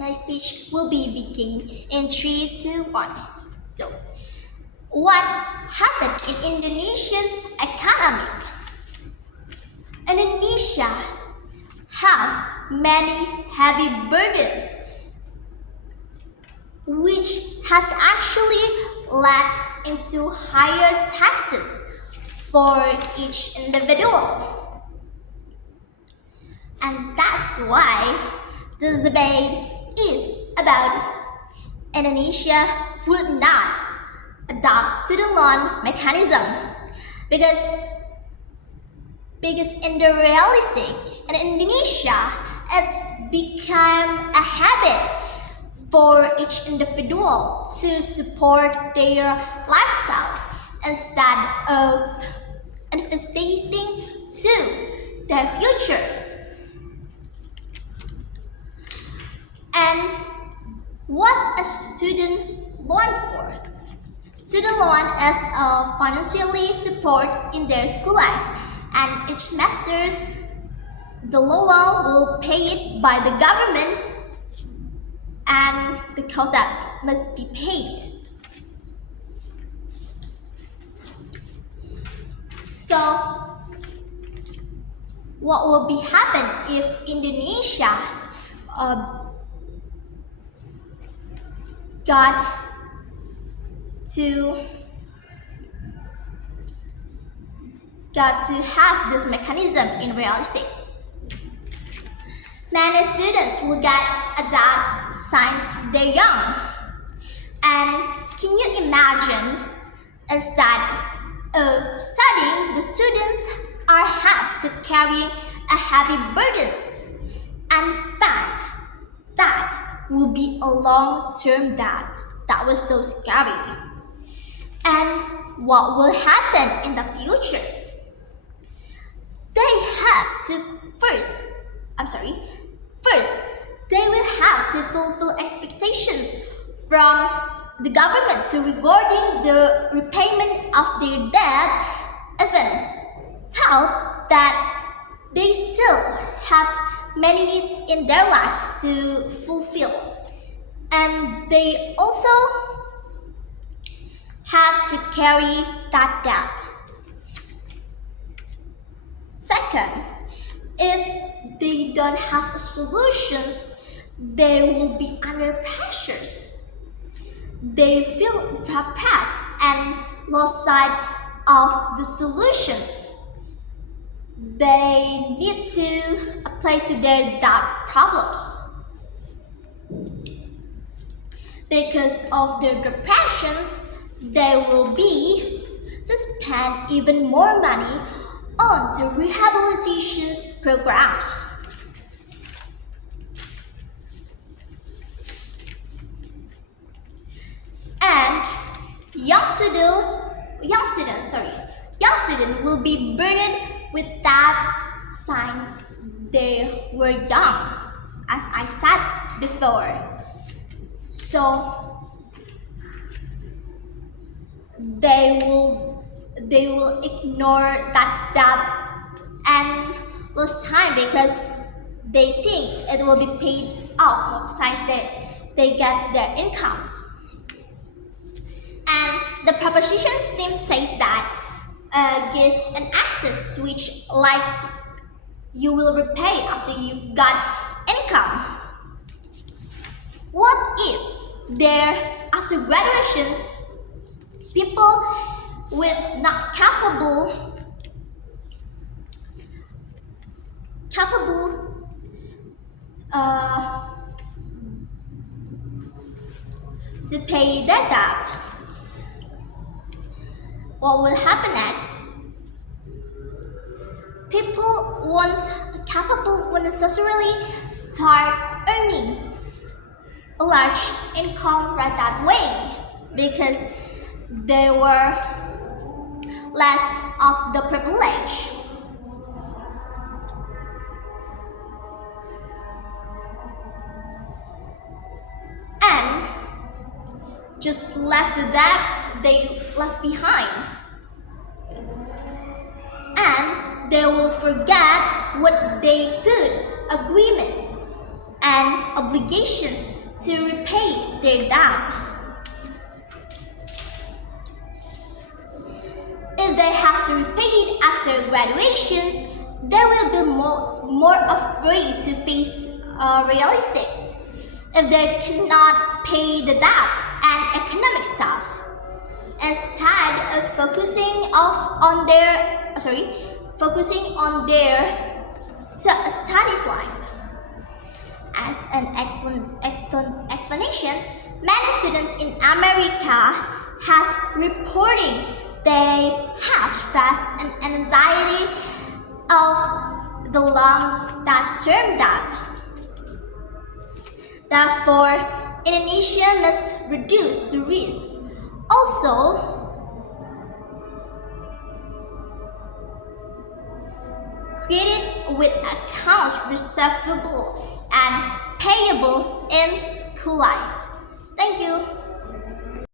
My speech will be begin in 3, 2, 1. So, what happened in Indonesia's economic? Indonesia have many heavy burdens, which has actually led into higher taxes for each individual. And that's why this debate is about Indonesia would not adopt student loan mechanism because in the realistic in Indonesia it's become a habit for each individual to support their lifestyle instead of investing to their futures. And what a student loan for? Student loan is a financially support in their school life, and each semester the loan will pay it by the government and the cost that must be paid. So, what will be happen if Indonesia got to have this mechanism in realistic? Many students will get adapt since they're young. And can you imagine instead of studying, the students are have to carry a heavy burdens. And in fact, that will be a long-term debt. That was so scary. And what will happen in the futures? They have to first, they will have to fulfill expectations from the government to regarding the repayment of their debt, even though that they still have many needs in their lives to fulfill. And they also have to carry that debt. Second, if they don't have solutions, they will be under pressures. They feel depressed and lost sight of the solutions. They need to apply to their debt problems. Because of their depressions, they will be to spend even more money on the rehabilitation programs. And young student will be burdened with that since they were young, as I said before. So they will ignore that debt and lose time because they think it will be paid off since they get their incomes. And the propositions team says that give an access which like you will repay after you've got income. What if there after graduations people with not capable to pay their debt? What will happen next? People won't necessarily start earning a large income right that way because they were less of the privilege. And just left the debt they left behind. And they will forget what they put agreements and obligations to repay their debt. If they have to repay it after graduations, they will be more afraid to face realities if they cannot pay the debt and economic stuff. Instead of focusing on their studies life. As an explanations, many students in America has reporting they have stress and anxiety of the long-term debt. Therefore, Indonesia must reduce the risk. Also, created with accounts receivable and payable in school life. Thank you.